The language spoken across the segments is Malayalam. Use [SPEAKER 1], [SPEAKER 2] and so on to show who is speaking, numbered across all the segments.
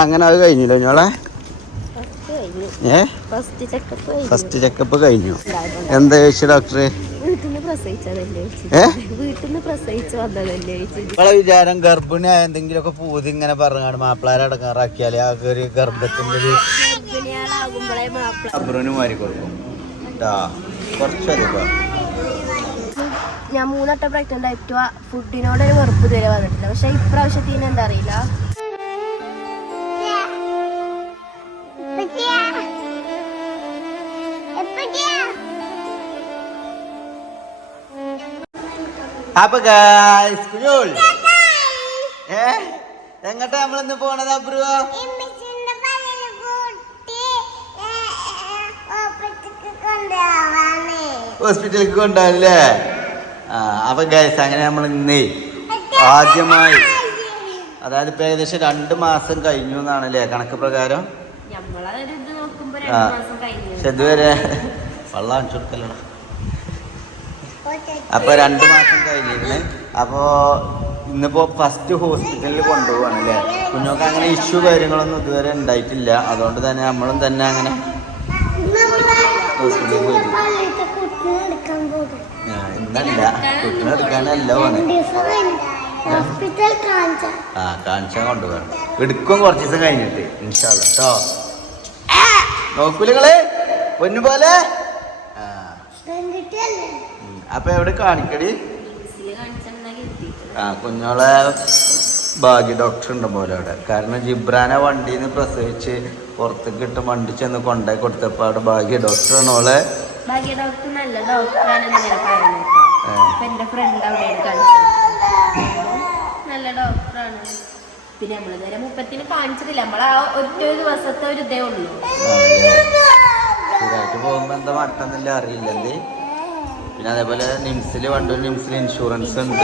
[SPEAKER 1] അങ്ങനെ അത് കഴിഞ്ഞില്ല ഞോളെ
[SPEAKER 2] ഫസ്റ്റ് കഴിഞ്ഞു.
[SPEAKER 1] ഏ?
[SPEAKER 2] ഫസ്റ്റ് ചെക്കപ്പ് കഴിഞ്ഞു.
[SPEAKER 1] ഫസ്റ്റ് ചെക്കപ്പ് കഴിഞ്ഞു. എന്താ ചോദിച്ചു ഡോക്ടറെ?
[SPEAKER 2] വീട്ടിൽ നിന്ന് പ്രസവിച്ചതല്ലേ
[SPEAKER 1] ഏ?
[SPEAKER 2] വീട്ടിൽ നിന്ന് പ്രസവിച്ച് വന്നതല്ലേ ചോദിച്ചു
[SPEAKER 1] നമ്മളെ വിചാരം ഗർഭിണിയായ എന്തെങ്കിലുമൊക്കെ പൂതി ഇങ്ങനെ പറഞ്ഞാണ് മാപ്പിളാരെ അടങ്ങാറാക്കിയാലേ ആ ഒരു ഗർഭത്തിന്റെ ഒരു മാറി കൊടുക്കും. കുറച്ചധികം
[SPEAKER 2] ഞാൻ മൂന്നട്ടം പ്രഗ്നന്റ് ആയിട്ട് ഫുഡിനോട് ഒരു വെറുപ്പ് ഇതുവരെ വന്നിട്ടില്ല. പക്ഷെ ഇപ്രാവശ്യത്തിന് എന്താ അറിയില്ല?
[SPEAKER 1] അപ്പൊ. ഏ? എങ്ങട്ടാ നമ്മളിന്ന് പോണത് അബ്രുവോ ഹോസ്പിറ്റലിലേക്ക് കൊണ്ടുപോകല്ലേ ആ അപ്പൊ ഗൈസ് അങ്ങനെ നമ്മൾ ഇന്ന് ആദ്യമായി അതായത് ഇപ്പൊ ഏകദേശം രണ്ട് മാസം കഴിഞ്ഞു എന്നാണ് അല്ലേ കണക്ക് പ്രകാരം? ആ.
[SPEAKER 2] രണ്ടു മാസം കഴിഞ്ഞു.
[SPEAKER 1] പക്ഷെ ഇതുവരെ വെള്ളം അടിച്ചു കൊടുക്കല്ലോ അപ്പൊ രണ്ട് മാസം കഴിഞ്ഞിരുന്നു. അപ്പോൾ ഇന്നിപ്പോൾ ഫസ്റ്റ് ഹോസ്പിറ്റലിൽ കൊണ്ടുപോവാണ് അല്ലേ കുഞ്ഞോക്ക് അങ്ങനെ ഇഷ്യൂ കാര്യങ്ങളൊന്നും ഇതുവരെ ഉണ്ടായിട്ടില്ല. അതുകൊണ്ട് തന്നെ നമ്മളും തന്നെ അങ്ങനെ ഹോസ്പിറ്റലിൽ ഇന്നല്ല. കുട്ടിനെ എടുക്കാനല്ല പോണേ.
[SPEAKER 3] ഹോസ്പിറ്റൽ കാണിച്ച.
[SPEAKER 1] ആ കാണിച്ചാൽ കൊണ്ടുപോകണം എടുക്കും കുറച്ച് ദിവസം കഴിഞ്ഞിട്ട്. ഇൻഷാല്ല കേട്ടോ പൊന്നുപോലെ പൊന്നു പോലെ ആ. അപ്പൊ എവിടെ കാണിക്കടി? ആ കുഞ്ഞോളെ ഭാഗ്യ ഡോക്ടർ ഉണ്ട് പോലെ അവിടെ? കാരണം ജിബ്രാനെ വണ്ടിയിൽ നിന്ന് പ്രസവിച്ച് പുറത്തേക്ക് ഇട്ട് വണ്ടി ചെന്ന് കൊണ്ടുപോയി കൊടുത്തപ്പോൾ അവിടെ ഭാഗ്യ ഓളെ
[SPEAKER 2] ഡോക്ടർ നല്ല
[SPEAKER 1] ഏ,
[SPEAKER 2] എന്റെ ഫ്രണ്ട് അവിടെ നല്ല ഡോക്ടറാണ് പിന്നെ നമ്മൾ ഇതുവരെ മുപ്പത്തിന് കാണിച്ചിട്ടില്ല. നമ്മൾ ആ ഒറ്റ ഒരു ദിവസത്തെ ഒരു ഇതേ ഉള്ളൂ.
[SPEAKER 1] പോകുമ്പോ എന്താ മട്ടെന്നില്ല അറിയില്ല പിന്നെ അതേപോലെ നിംസിൽ പണ്ട് നിംസിൽ ഇൻഷുറൻസ് ഉണ്ട്.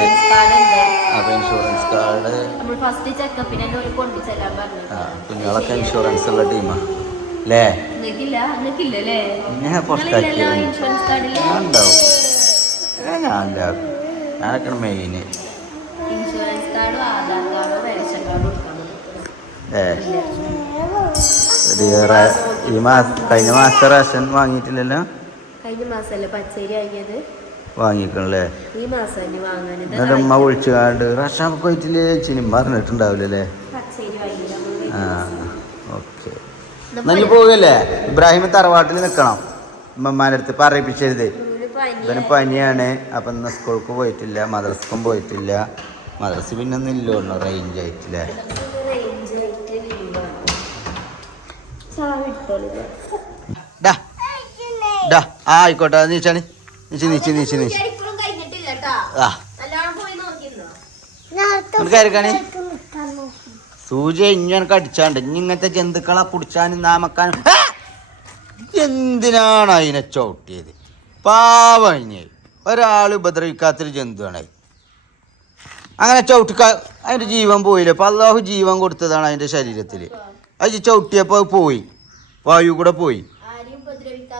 [SPEAKER 1] അപ്പൊ ഇൻഷുറൻസ് കാർഡ് കുഞ്ഞോളൊക്കെ ഇൻഷുറൻസ് ഉള്ള ടീമാ അല്ലേ ഞാൻ പുറത്താക്കി ഞാൻ ഉണ്ടാവും ഞാനൊക്കെയാണ് മെയിന് ഈ മാസം കഴിഞ്ഞ മാസം റേഷൻ വാങ്ങിയിട്ടില്ലല്ലോ?
[SPEAKER 2] കഴിഞ്ഞ മാസമല്ലേ പച്ചരി വാങ്ങിയത്?
[SPEAKER 1] വാങ്ങിക്കണല്ലേ?
[SPEAKER 2] ഈ മാസം തന്നെ വാങ്ങാൻ
[SPEAKER 1] എന്നിട്ട് ഉമ്മ വിളിച്ചു കാണ്ട് റേഷൻ പോയിട്ടില്ലേ ചിനിം പറഞ്ഞിട്ടുണ്ടാവില്ലല്ലേ?
[SPEAKER 2] പച്ചരി
[SPEAKER 1] ആ ഓക്കെ. നല്ല പോകല്ലേ? ഇബ്രാഹിം തറവാട്ടിൽ നിൽക്കണം. ഉമ്മമാരുടെ അടുത്ത് പറയിപ്പിച്ചരുത്.
[SPEAKER 2] ഇവന് പനി
[SPEAKER 1] പനിയാണ്. അപ്പം ഇന്ന് സ്കൂൾക്ക് പോയിട്ടില്ല മദ്രസക്കും പോയിട്ടില്ല. മദ്രസ പിന്നെ ഒന്നും ഇല്ലോ റേഞ്ച് ആയിട്ടില്ലേ ഡാ ഡാ ആ ആയിക്കോട്ടെ നീച്ചാണ് നീച്ച് നീച്ച് നീച്ച് നീച്ച് ആ കയറിക്കാണി സൂചി ഇങ്ങനെ അടിച്ചാണ്ട്. ഇനി ഇങ്ങനത്തെ ജന്തുക്കളെ കുടിച്ചാനും നാമക്കാനും! എന്തിനാണ് അതിനെ ചവിട്ടിയത്? പാവഞ്ഞ് ഒരാൾ ഉപദ്രവിക്കാത്തൊരു ജന്തുവാണ്. അങ്ങനെ ചവിട്ടിക്ക അതിന്റെ ജീവൻ പോയില്ലേ? അപ്പൊ അള്ളാഹു ജീവൻ കൊടുത്തതാണ് അതിന്റെ ശരീരത്തിൽ അത് ചവിട്ടിയപ്പോൾ പോയി. വായു കൂടെ പോയി.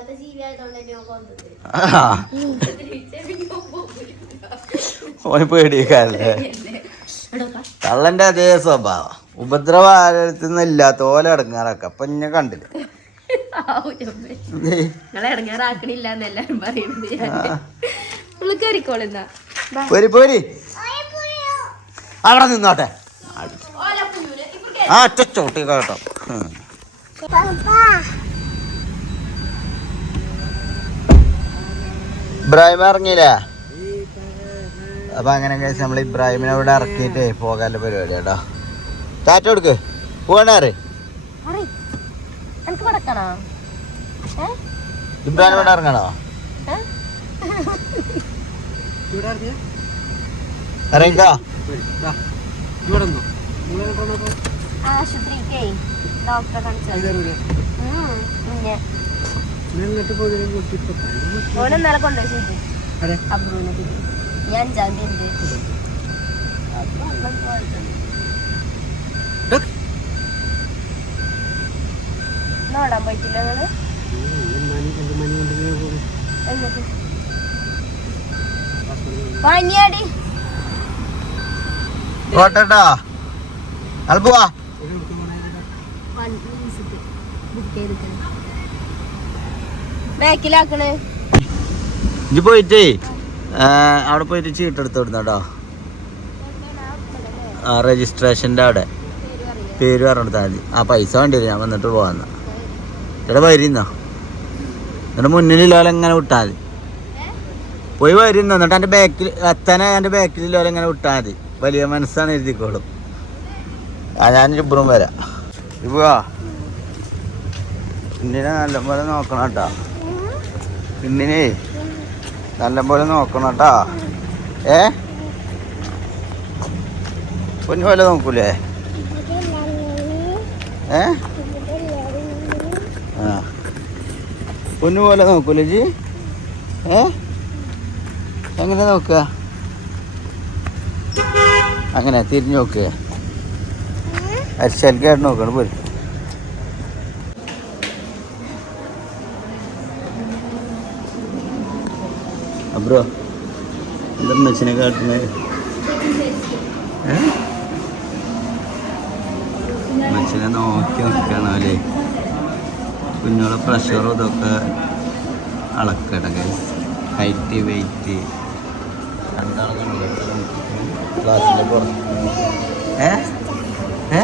[SPEAKER 1] ഓന് പേടിയേക്കാരല്ലേ? കള്ളന്റെ അതേ സ്വഭാവം. ഉപദ്രവം ആരത്തിൽ ഇല്ലാത്ത ഓല ഇടങ്ങാറാക്ക. അപ്പൊ ഇന്നെ കണ്ടില്ല?
[SPEAKER 2] ഇടങ്ങാറാക്കണില്ല പറയുന്നത്
[SPEAKER 1] പോരി പോരി. അവിടെ നിന്നോട്ടെ. ആ ഒറ്റ ചോട്ടി കേട്ടോ. ഇബ്രാഹിം ഇറങ്ങിയില്ലേ? അപ്പൊ അങ്ങനെ കഴിച്ച് നമ്മൾ ഇബ്രാഹിമിനെ അവിടെ ഇറക്കിയിട്ട് പോകാനുള്ള പരിപാടി കേട്ടോ താറ്റ കൊടുക്ക്.
[SPEAKER 2] കിടക്കണോ
[SPEAKER 1] ഇബ്രാഹിം ഇവിടെ ഇറങ്ങണോ? ഇറങ്ങിക്കോ.
[SPEAKER 2] ആശുപത്രിക്കേ ഡോക്ടറെ കാണിച്ചു ഓനെന്നാലെ കൊണ്ടുപോയി ചെയ്തു അബ്രൂനെ കിട്ടി ഞാൻ അഞ്ചാം തീയതി ഉണ്ട് അപ്പൊ അവൻ പോയിട്ടുണ്ട്. നോടാൻ പോയിട്ടില്ല നിങ്ങൾ എന്നിട്ട് പനിയാടി
[SPEAKER 1] പോട്ടെട്ടോ അത് പോവാ
[SPEAKER 2] ബുക്ക് ചെയ്തിട്ടുണ്ട്
[SPEAKER 1] ഇജ്ജ് പോയിട്ടേ അവിടെ പോയിട്ട് ചീട്ടെടുത്ത് വിടുന്നട്ടോ ആ രജിസ്ട്രേഷന്റെ അവിടെ. പേര് പറഞ്ഞെടുത്താൽ മതി. ആ പൈസ വേണ്ടി വരും. ഞാൻ വന്നിട്ട് പോകാന്ന ഇവിടെ വരുന്നോ? എന്നിട്ട് മുന്നിലുള്ള എങ്ങനെ വിട്ടാൽ മതി പോയി വരുന്നു? എന്നിട്ട് എന്റെ ബാക്കിൽ എത്താനെ? എന്റെ ബാക്കിലുള്ള എങ്ങനെ വിട്ടാൽ മതി. വലിയ മനസ്സാണ് എഴുതിക്കോളും. ആ ഞാൻ ഇപ്പുറം വരാം. ഇപ്പോ പിന്നിനെ നല്ലപോലെ നോക്കണം കേട്ടോ. പിന്നിനെ നല്ലപോലെ നോക്കണം കേട്ടാ. ഏ? പൊന്നു പോലെ നോക്കൂലേ? ഏ? ആ. പൊന്നു പോലെ നോക്കൂലേ ജി ഏ? എങ്ങനെ നോക്കുക അങ്ങനെ തിരിഞ്ഞു നോക്കുക അരിശൽക്കായിട്ട് നോക്കണം പോയി ബ്രോ. എന്താ മനുഷ്യനെ കാട്ടുന്നത് മനുഷ്യനെ നോക്കി നോക്കണം അല്ലേ കുഞ്ഞോളെ പ്രഷറും ഇതൊക്കെ അളക്കട്ടെ ഹൈറ്റ് വെയിറ്റ് ക്ലാസ്സിന്റെ പുറത്ത്. ഏ? ഏ?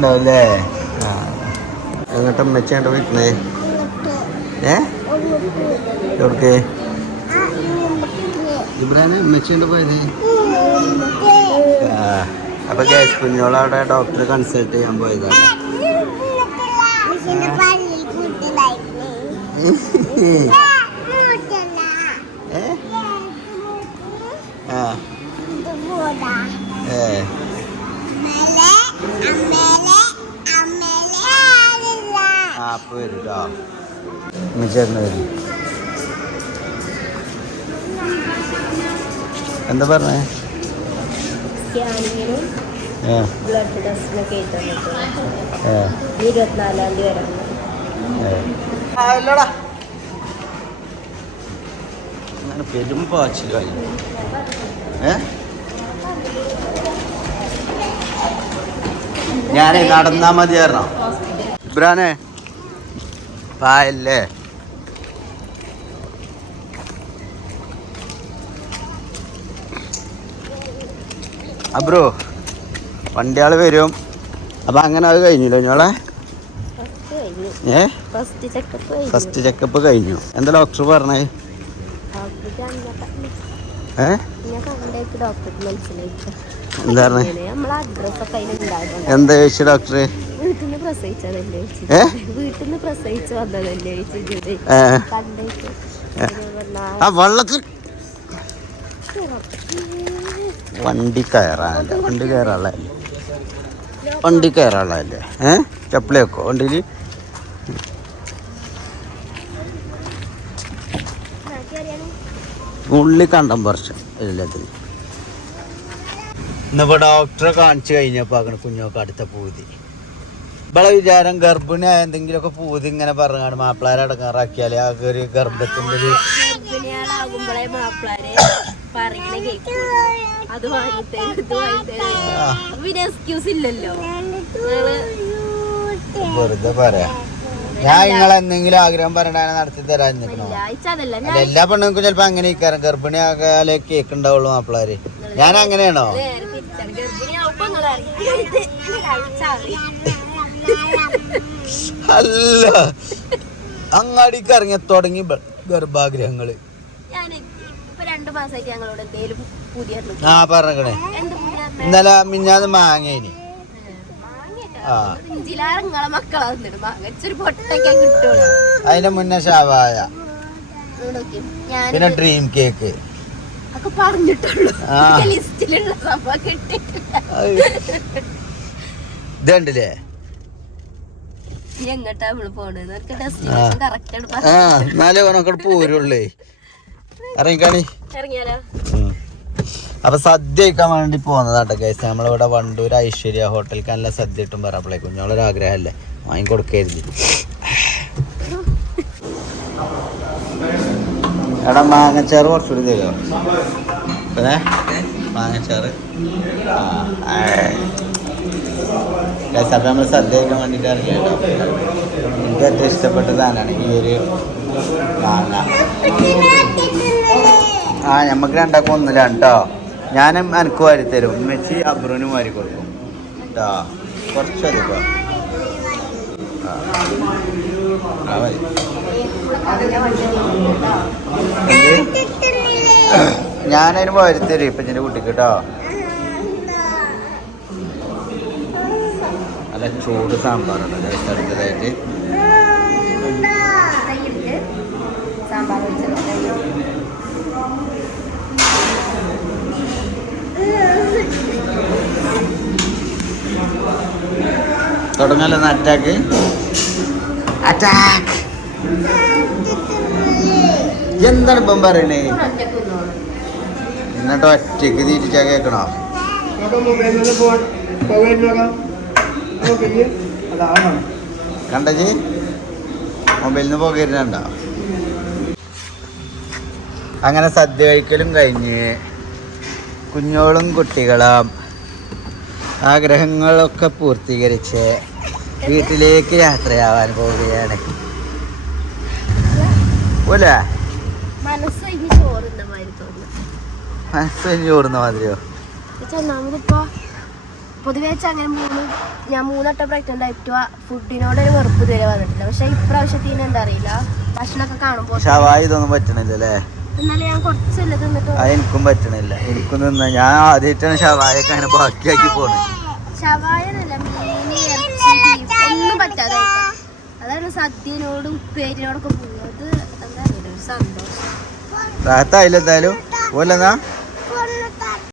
[SPEAKER 1] ഉണ്ടാവില്ലേ എന്നിട്ട് മെച്ചേണ്ട വീട്ടിലേ ഏ? എവിടേക്ക്? ഇവിടെയാണ് മെച്ചേണ്ട പോയത്? ആ അപ്പൊ ഗ്യാസ് കുഞ്ഞോളവിടെ ഡോക്ടറെ കൺസൾട്ട് ചെയ്യാൻ പോയതാണ് ആ ഏ ആ അപ്പൊ വരും കേട്ടോ മെച്ചേട്ടന് വരും. എന്താ പറഞ്ഞേ?
[SPEAKER 2] സ്കാനിങ്ങിനും
[SPEAKER 1] ഏ.
[SPEAKER 2] ബ്ലഡ് ടെസ്റ്റിനൊക്കെ ആയിട്ട് വന്നിട്ട്
[SPEAKER 1] ഏ.
[SPEAKER 2] ഇരുപത്തിനാലാം തീയതി വരെ.
[SPEAKER 1] അല്ലടാ അങ്ങനെ പെരും പാച്ചിലായി. ഏ? ഞാനേ നടന്നാ മതിയായിരുന്നോ? ഇബ്രാനെ. പായല്ലേ അബ്രോ വണ്ടിയാൾ വരും. അപ്പൊ അങ്ങനെ അത് കഴിഞ്ഞില്ലോ ഞങ്ങളെ
[SPEAKER 2] ഫസ്റ്റ് കഴിഞ്ഞു.
[SPEAKER 1] ഏ?
[SPEAKER 2] ഫസ്റ്റ് ചെക്കപ്പ് കഴിഞ്ഞു.
[SPEAKER 1] എന്താ ഡോക്ടർ പറഞ്ഞേ? ഏ? എന്താ പറഞ്ഞേ? എന്താ ചോദിച്ചു ഡോക്ടർ
[SPEAKER 2] വീട്ടിൽ നിന്ന് പ്രസവിച്ചതല്ലേ ചേച്ചി? വീട്ടിൽ നിന്ന് പ്രസവിച്ച് വന്നതല്ലേ ചേച്ചി
[SPEAKER 1] ഏ.
[SPEAKER 2] കണ്ടേക്ക്
[SPEAKER 1] ആ വള്ളത്തിൽ വണ്ടി കയറാനല്ല? വണ്ടി കയറാനുള്ളതല്ലേ വണ്ടി കയറാനുള്ളതല്ലേ ഏ? ചപ്പിളി വെക്കോ വണ്ടിയിൽ? ഉള്ളി കണ്ടം പറിച്ചു എല്ലാത്തിനും ഇന്നിപ്പോ ഡോക്ടറെ കാണിച്ചു കഴിഞ്ഞപ്പോ അങ്ങനെ കുഞ്ഞോക്ക് അടുത്ത പൂതി. ഇവളെ വിചാരം ഗർഭിണിയായ എന്തെങ്കിലുമൊക്കെ പൂതി ഇങ്ങനെ പറഞ്ഞാണ് മാപ്പിളാരെ അടങ്ങാറാക്കിയാൽ. ആ ഒരു ഗർഭത്തിന്റെ ഒരു വെറുതെ പറയാ. ഞാൻ നിങ്ങൾ എന്തെങ്കിലും ആഗ്രഹം പറയണ നടത്തി തരാൻ നിൽക്കണോ എല്ലാ പെണ്ണുങ്ങൾക്കും ചിലപ്പോ അങ്ങനെ ഇക്കാരം ഗർഭിണിയാകാലേ കേക്ക് ഉണ്ടാവുള്ളൂ മാപ്പിളാര്. ഞാൻ അങ്ങനെയാണോ? അല്ല. അങ്ങാടിക്ക് ഇറങ്ങി തുടങ്ങി
[SPEAKER 2] ഗർഭാഗ്രഹങ്ങൾ.
[SPEAKER 1] ആ പറഞ്ഞേ ഇന്നലെ മിഞ്ഞാന്ന് മാങ്ങേനി. അതിന്റെ മുന്നേ ഷാവായ പിന്നെ ഡ്രീം കേക്ക് ഇതുണ്ടല്ലേ
[SPEAKER 2] ഇനി എങ്ങട്ടാ നമ്മൾ പോണത് നിനക്ക്
[SPEAKER 1] ആ.
[SPEAKER 2] ഡെസ്റ്റിനേഷൻ കറക്റ്റ് ആണ്
[SPEAKER 1] ആ എന്നാലേ പോരുള്ളേ. ഇറങ്ങിക്കാണി. അപ്പൊ സദ്യ കഴിക്കാൻ വേണ്ടി പോകുന്നതാട്ടോ ഗൈസ് നമ്മളിവിടെ വണ്ടൂർ ഐശ്വര്യ ഹോട്ടലിൽ നല്ല സദ്യ കിട്ടും പറയാപ്പളേ കുഞ്ഞോളൊരു ആഗ്രഹമല്ലേ? വാങ്ങി കൊടുക്കരുത്. എടാ മാങ്ങച്ചാറ് കുറച്ചുകൂടി തരുമോ പിന്നെ മാങ്ങച്ചാറ്? അപ്പം നമ്മൾ സദ്യ കഴിക്കാൻ വേണ്ടിയിട്ട് ഇറങ്ങിയിട്ടോ? എനിക്ക് ഏറ്റവും ഇഷ്ടപ്പെട്ട സാധനമാണ് ഈ ഒരു മാങ്ങ. ആ നമുക്ക് രണ്ടാക്കും ഒന്നില്ല കേട്ടോ ഞാനും എനിക്ക് വാരി തരും. ഉമ്മച്ചി അബ്രുവിനും വാരി കൊടുക്കും. കേട്ടോ കുറച്ചധികം? ഞാനതിന് വാരി. തരും ഇപ്പം എന്റെ കുട്ടിക്ക് കേട്ടോ നല്ല ചൂട് സാമ്പാറുണ്ട്.
[SPEAKER 2] കൈയിട്ട് സാമ്പാർ
[SPEAKER 1] തുടങ്ങല്ലോ അറ്റാക്ക് അറ്റാക്ക് എന്താണ് ഇപ്പം പറയണേ? എന്നിട്ട് ഒറ്റയ്ക്ക് തിരിച്ചാ കേൾക്കണോ? കണ്ടജി മൊബൈലിൽ നിന്ന് പോകരുന്നുണ്ടോ അങ്ങനെ സദ്യ കഴിക്കലും കഴിഞ്ഞ് കുഞ്ഞോളും കുട്ടികളും ആഗ്രഹങ്ങളൊക്കെ പൂർത്തീകരിച്ച് വീട്ടിലേക്ക് യാത്രയാവാൻ പോവുകയാണ്. പോലെ
[SPEAKER 2] മനസ്സ് ചോറുന്ന
[SPEAKER 1] മാതിരിയോ?
[SPEAKER 2] പൊതുവെ വെച്ചാൽ അങ്ങനെ മൂന്ന് ഞാൻ മൂന്നട്ടം പ്രഗ്നന്റ് ആയിട്ട് ഫുഡിനോട് ഒരു വെറുപ്പ് ഇതുവരെ വന്നിട്ടില്ല. പക്ഷെ ഇപ്രാവശ്യത്തിന് എന്താ അറിയില്ല. ഭക്ഷണമൊക്കെ കാണുമ്പോൾ
[SPEAKER 1] ഷവായി ഇതൊന്നും പറ്റണില്ല അല്ലേ?
[SPEAKER 2] എന്നാലും ഞാൻ കുറച്ചല്ലേ തിന്നിട്ട്
[SPEAKER 1] എനിക്കും പറ്റണില്ല. എനിക്കും നിന്ന് ഞാൻ ആദ്യമായിട്ടാണ് ഷവായൊക്കെ അങ്ങനെ ബാക്കിയാക്കി പോണത്
[SPEAKER 2] മീന് ഒന്നും പറ്റാതെ. അതാണ് സദ്യനോട് ഉപ്പേരിനോടൊക്കെ പോകുന്നത്. എന്താ അറിയില്ല ഒരു സന്തോഷം.
[SPEAKER 1] എന്തായാലും. പോലെ എന്നാ?